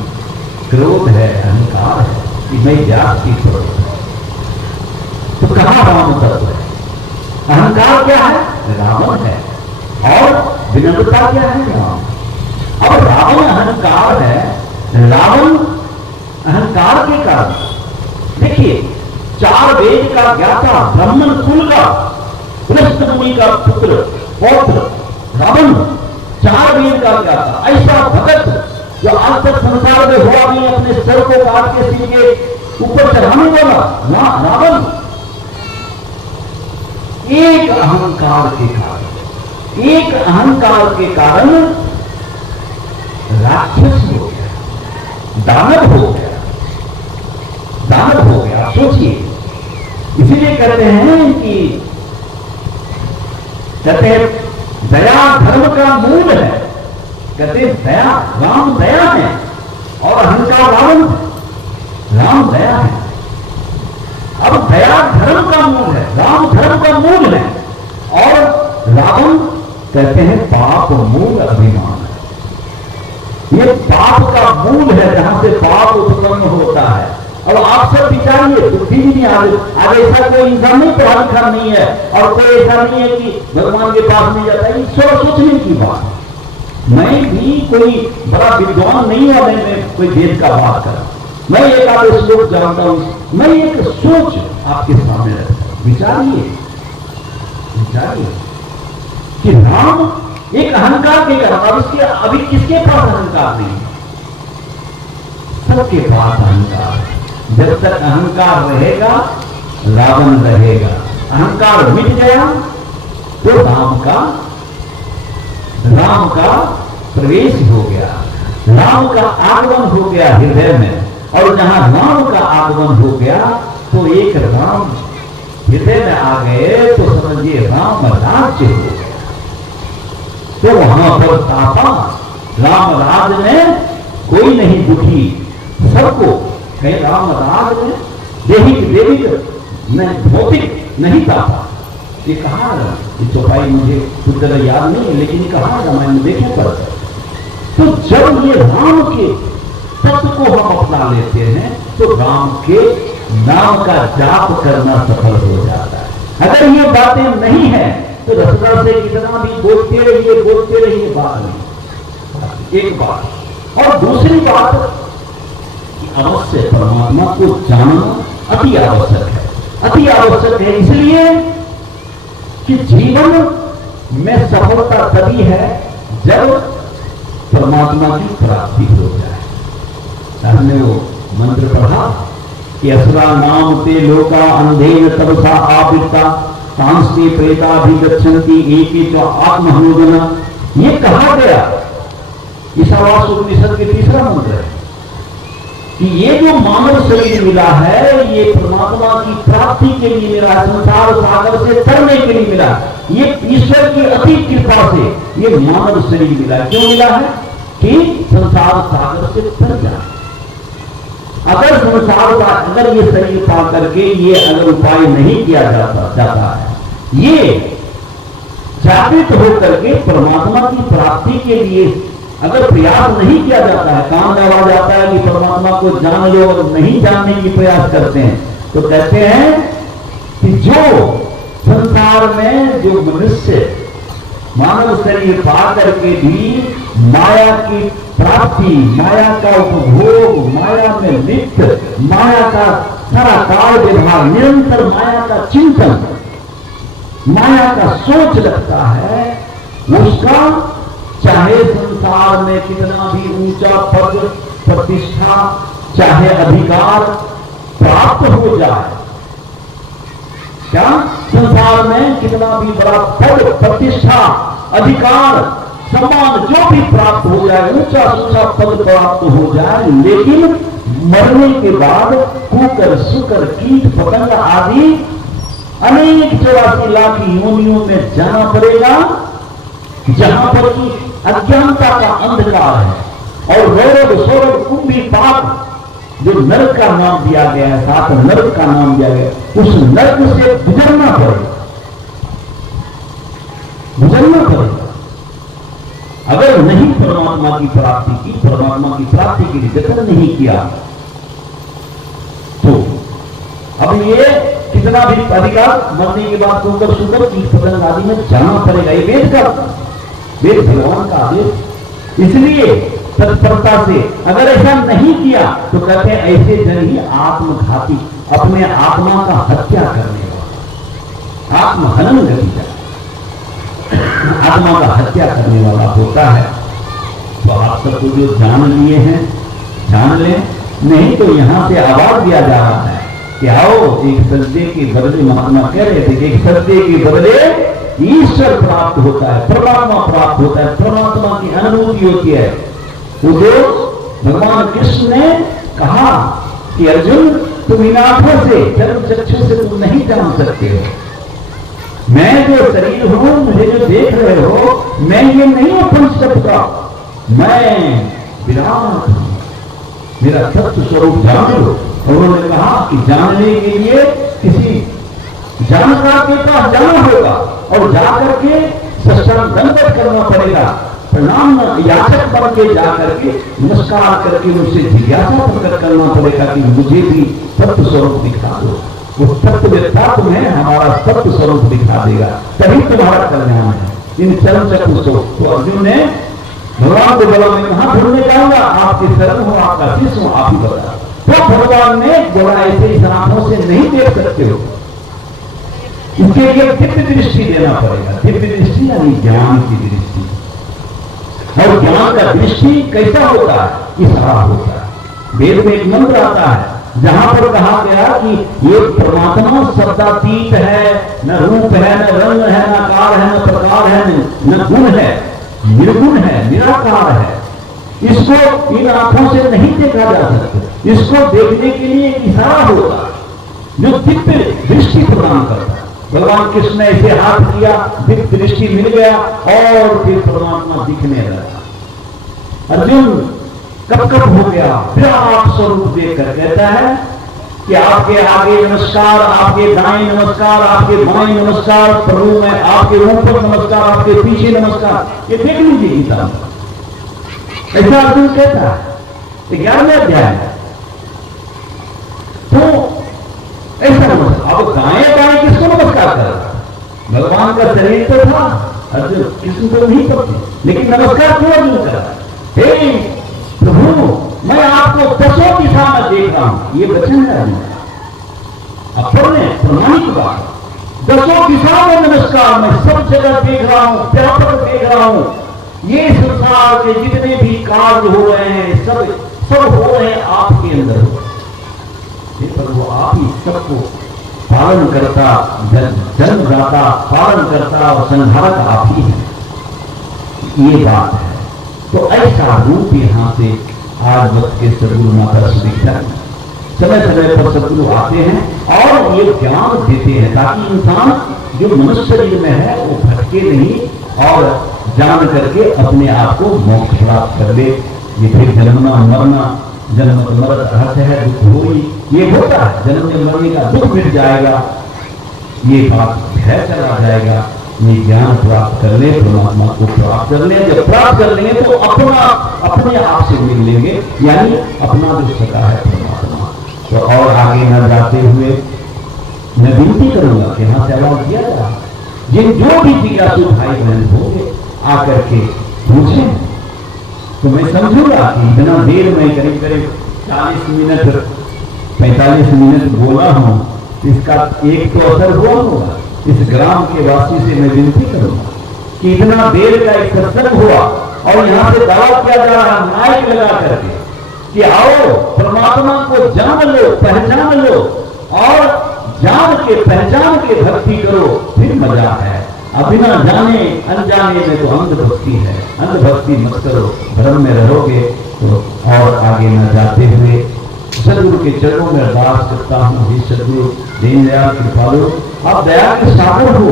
क्रोध है, अहंकार है कि मैं व्यासपीठ पर। तो कहां राम तत्व है? अहंकार क्या है? रावण है। और विनम्रता क्या है? राम। अब रावण अहंकार है, रावण अहंकार के कारण, देखिए 4 वेद का ज्ञाता, ब्राह्मण कुल का, पुलस्त मुनि का पुत्र पौत्र रावण, 4 वेद का ज्ञाता, ऐसा भगत जो आज तक संसार में हुआ नहीं, अपने सर को काट के सिर के ऊपर चढ़ाने वाला रावण, एक अहंकार के कारण, एक अहंकार के कारण राक्षस हो गया, दानव हो गया, दानव हो गया। सोचिए, इसीलिए कहते हैं कि कहते दया धर्म का मूल है। कहते दया, राम दया है और अहंकार रावण, राम दया है। अब दया धर्म का मूल है, राम धर्म का मूल है, और रावण कहते हैं पाप मूल अभिमान है। ये पाप का मूल है, जहां से पाप उत्पन्न होता है। अब आप सब विचारिए, बुद्धि भी नहीं आज ऐसा कोई इंसान नहीं, पढ़ा लिखा नहीं है, और कोई ऐसा नहीं है कि भगवान के पास नहीं जाता है। ईश्वर सोचने की बात, मैं भी कोई बड़ा विद्वान नहीं हूं, मैं कोई वेद का बात कर, मैं एक आधे श्लोक जानता हूं, मैं एक सोच आपके सामने रखता हूं। विचारिए, विचारिए कि राम एक अहंकार के कारण, इसके अभी किसके पास अहंकार नहीं? सबके पास अहंकार है। जब तक अहंकार रहेगा, रावण रहेगा। अहंकार मिट गया तो राम का प्रवेश हो गया, राम का आगमन हो गया हृदय में। और जहां राम का आगमन हो गया तो एक राम हृदय में आ गए तो समझिए राम राज्य हो गया। तो वहां पर तापा, राम राज में कोई नहीं दुखी, सबको कहे राम राज में देहिक देविक न भौतिक नहीं पाता। ये कहा ये चौपाई मुझे कुछ तरह याद नहीं, लेकिन ये कहा रामायण में देखे पर। तो जब ये राम के तत्व को हम अपना लेते हैं तो राम के नाम का जाप करना सफल हो जाता है। अगर ये बातें नहीं है तो रसदा से कितना भी बोलते रहिए बात नहीं। एक बात। और दूसरी बात, अवश्य परमात्मा को जानना अति आवश्यक है। अति आवश्यक है इसलिए कि जीवन में सफलता तभी है जब परमात्मा की प्राप्ति हो जाए। हमने वो मंत्र पढ़ा कि असुरा नाम ते लोका अंधेन तपसा आवृता तांस्ते प्रेताभिगच्छन्ति एके च आत्महनोदन। ये कहा गया ईशावास्य उपनिषद के तीसरा मंत्र है कि ये जो मानव शरीर मिला है ये परमात्मा की प्राप्ति के लिए मिला है, संसार सागर से तरने के लिए मिला। ये ईश्वर की अति कृपा से ये मानव शरीर मिला। क्यों मिला है? कि संसार सागर से तर जाए। अगर संसार का अगर ये शरीर पा करके ये अगर उपाय नहीं किया जाता है, ये जागृत होकर के परमात्मा की प्राप्ति के लिए अगर प्रयास नहीं किया जाता है, काम दबा जाता है कि परमात्मा को जान लो और नहीं जानने की प्रयास करते हैं, तो कहते हैं कि जो संसार में जो मनुष्य मानव शरीर पा करके भी माया की प्राप्ति, माया का उपभोग, माया में लिप्त, माया का सारा कार्य व्यवहार, निरंतर माया का चिंतन, माया का सोच रखता है, उसका चाहे संसार में कितना भी ऊंचा पद प्रतिष्ठा चाहे अधिकार प्राप्त हो जाए, क्या संसार में कितना भी बड़ा पद प्रतिष्ठा अधिकार सम्मान जो भी प्राप्त हो जाए, ऊंचा ऊंचा पद प्राप्त हो जाए, लेकिन मरने के बाद कुकर सुकर कीट पतंग आदि अनेक 84 लाख योनियों में जाना पड़ेगा, जहां पर की अज्ञानता का अंधकार है और रौरव सौरभ कुंभी पाप जो नरक का नाम दिया गया है, साथ नरक का नाम दिया गया, उस नरक से गुजरना पड़ेगा, गुजरना पड़ेगा। अगर नहीं परमात्मा की प्राप्ति की, परमात्मा की प्राप्ति के लिए जतन नहीं किया, तो अब ये कितना भी अधिकार मरने के बाद कुकर सुकर कीट पतंग आदि में जाना पड़ेगा। ये वेद भगवान का आदेश। इसलिए तत्परता से अगर ऐसा नहीं किया तो कहते हैं ऐसे जन ही आत्मघाती, अपने आत्मा का हत्या करने वाला, आत्महनन नतीजा, आत्मा का हत्या करने वाला होता है। तो आप सबको जो जान लिए हैं जान लें, नहीं तो यहां से आवाज दिया जा रहा है कि आओ एक सज्जे के बदले, महात्मा कह रहे थे कि एक सज्जे के बदले ईश्वर प्राप्त होता है, परमात्मा प्राप्त होता है, परमात्मा की अनुभूति होती है। वो जो भगवान कृष्ण ने कहा कि अर्जुन तुम इन आंखों से, चरम चक्षु से तुम नहीं जान सकते हो, मैं जो शरीर हूं, मुझे जो देख रहे हो, मैं ये नहीं हूं पंचतत्व का, मैं विराट हूं, मेरा तत्व स्वरूप जान लो। उन्होंने कहा कि जानने के लिए किसी जानकार के पास जाना होगा और जाकर के साष्टांग करना पड़ेगा, प्रणाम याचक बन के जाकर के नमस्कार करके उनसे जिज्ञासा प्रकट करना पड़ेगा कि मुझे भी तत्व स्वरूप दिखा दो। वो तत्ववेत्ता तुम्हें हमारा तत्व स्वरूप दिखा देगा, तभी तुम्हारा कल्याण है। इन चरण चक्र को तो अर्जुन ने भगवान को बोला, मैं कहां ढूंढने जाऊंगा, आपके शरण हो, आपका शिष्य हो, आप ही बता। तो भगवान ने बोला ऐसे इस आंखों से नहीं देख सकते हो, इसके लिए दिव्य दृष्टि देना पड़ेगा। दिव्य दृष्टि यानी ज्ञान की दृष्टि, और ज्ञान का दृष्टि कैसा होता है? इस तरह होता है। वेद में एक मंत्र आता है जहां पर कहा गया कि ये परमात्मा शब्दातीत है, न रूप है, न रंग है, न काल है, न प्रकार है, न गुण है, निर्गुण है, निराकार है। इसको इन आंखों से नहीं देखा जा सकता, इसको देखने के लिए एक इशारा होता है जो दिव्य दृष्टि प्रदान करता है। भगवान कृष्ण ने ऐसे हाथ किया, दिव्य दृष्टि मिल गया और फिर परमात्मा दिखने लगा। अर्जुन कब कब हो गया, विराट स्वरूप देखकर कहता है कि आपके आगे नमस्कार, आपके दाएं नमस्कार, आपके बाएं नमस्कार, प्रभु मैं आपके ऊपर नमस्कार, आपके पीछे नमस्कार। ये देख लीजिए गीता में, ऐसा अर्जुन कहता है 11वें अध्याय। तो ऐसा नमस्कार, अब दाएं बाएं किसको नमस्कार कर रहा? भगवान का शरीर तो था, अर्जुन किसी को नहीं करते, लेकिन नमस्कार क्यों अर्जुन कर रहा? हे प्रभु मैं आपको दसों दिशा में देख रहा हूं, ये वचन है अपने प्रमाणिक बात। दसों दिशा में नमस्कार, मैं सब जगह देख रहा हूं, व्यापक देख रहा हूं। ये संसार के जितने भी कार्य हो रहे हैं सब हो रहे हैं आपके अंदर। पर वो आप ही सबको पालन करता, जन्मदाता, पालन करता और संहारक आप ही है, ये बात है। तो ऐसा रूप यहां से आज वक्त के सदगुरु माता दिखता है। समय समय पर सदगुरु आते हैं और ये ज्ञान देते हैं ताकि इंसान जो मनुष्य शरीर में है वो भटके नहीं और जान करके अपने आप को मोक्ष प्राप्त कर ले। ये फिर जन्मना मरना, जन्म मरण अर्थ है, दुख हो ये होता है, जन्मने मरने का दुख मिट जाएगा, ये बात भय चला जाएगा। ये ज्ञान प्राप्त कर ले, परमात्मा को प्राप्त कर ले। जब प्राप्त कर लेंगे तो अपने आप से मिल लेंगे, यानी अपना जो सका है परमात्मा। तो और आगे न जाते हुए मैं विनती करूंगा कि यहां से आवाज दिया जाए, जिन जो भी जिज्ञासु भाई बहन होंगे आकर के पूछें, तो मैं समझूंगा कि इतना देर में करीब 40 मिनट 45 मिनट बोला हूं, इसका एक तो असर हुआ होगा। इस ग्राम के वासी से मैं विनती करूंगा कि इतना देर का एक सत्संग हुआ और यहां से दावा किया जा रहा माइक लगा करके कि आओ परमात्मा को जान लो, पहचान लो और जान के पहचान के भक्ति करो, फिर मजा है। बिना जाने अनजाने में तो अंधभक्ति है, अंधभक्ति मत करो, भ्रम में रहोगे। तो और आगे न जाते हुए सदगुरु के चरणों में अरदास करता हूँ, हे सदगुरु दीनदयाल कृपालु, आप दया के सागर हो,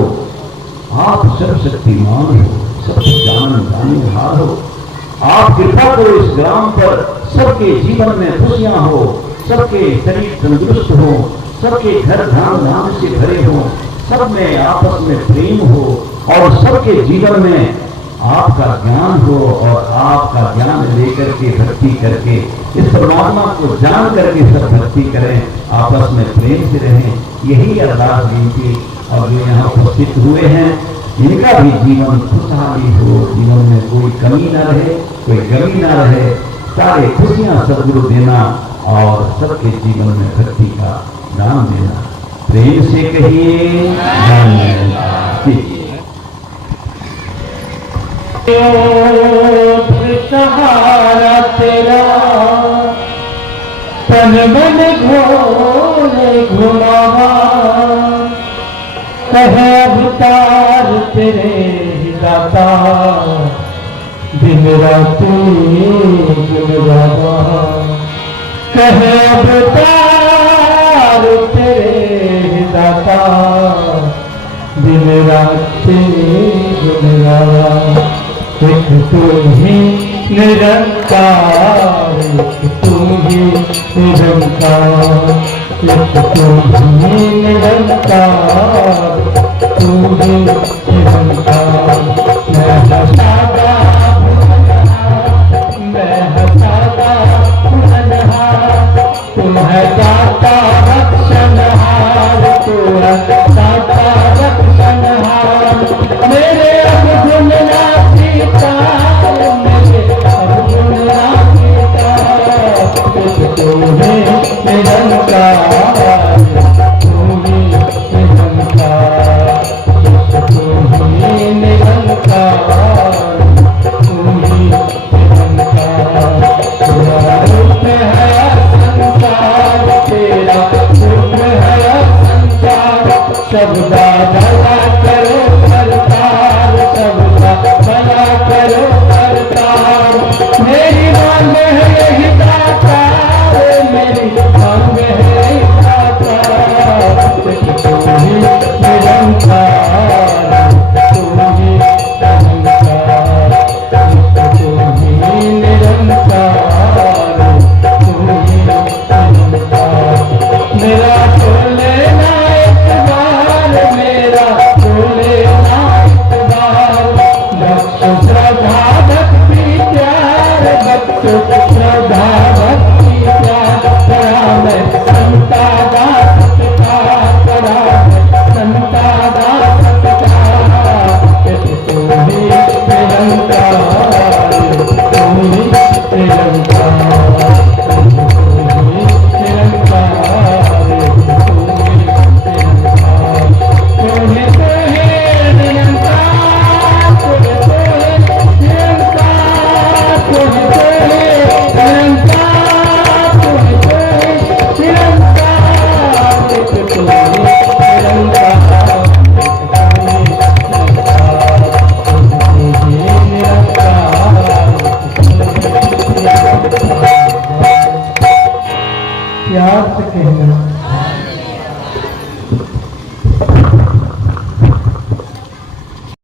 आप सर्वशक्तिमान हो, सब जाननहार हो। आप कृपा करो इस ग्राम पर सबके जीवन में खुशियां हो, सबके शरीर तंदुरुस्त हो, सबके घर धाम से भरे हो, सब में आपस में प्रेम हो और सबके जीवन में आपका ज्ञान हो और आपका ज्ञान लेकर के भक्ति करके इस परमात्मा को जान करके सब भक्ति करें, आपस में प्रेम से रहें। यही अरदास विनती। और जो यहाँ उपस्थित हुए हैं इनका भी जीवन खुशहाली हो, जीवन में कोई कमी ना रहे, कोई कमी ना रहे, सारे खुशियां सदगुरु देना और सबके जीवन में भक्ति का दान देना। प्रेम से कहिए सहारा तेरा, तन मन घोले घुमावा, कहे अवतार तेरे ही दाता, दिन राती गुनगावा, कहे अवतार तेरे ही दाता, दिन राती गुनगावा। एक तू ही निरंकार, एक तू ही निरंकार, एक तू ही निरंकार, तू ही निरंकार। मैं हसादा मैं हसादा पुनहार, तू है दाता रक्षणहार, तू है दाता रक्षणहार। मेरे अवगुण निरंकार, प्यार से कहना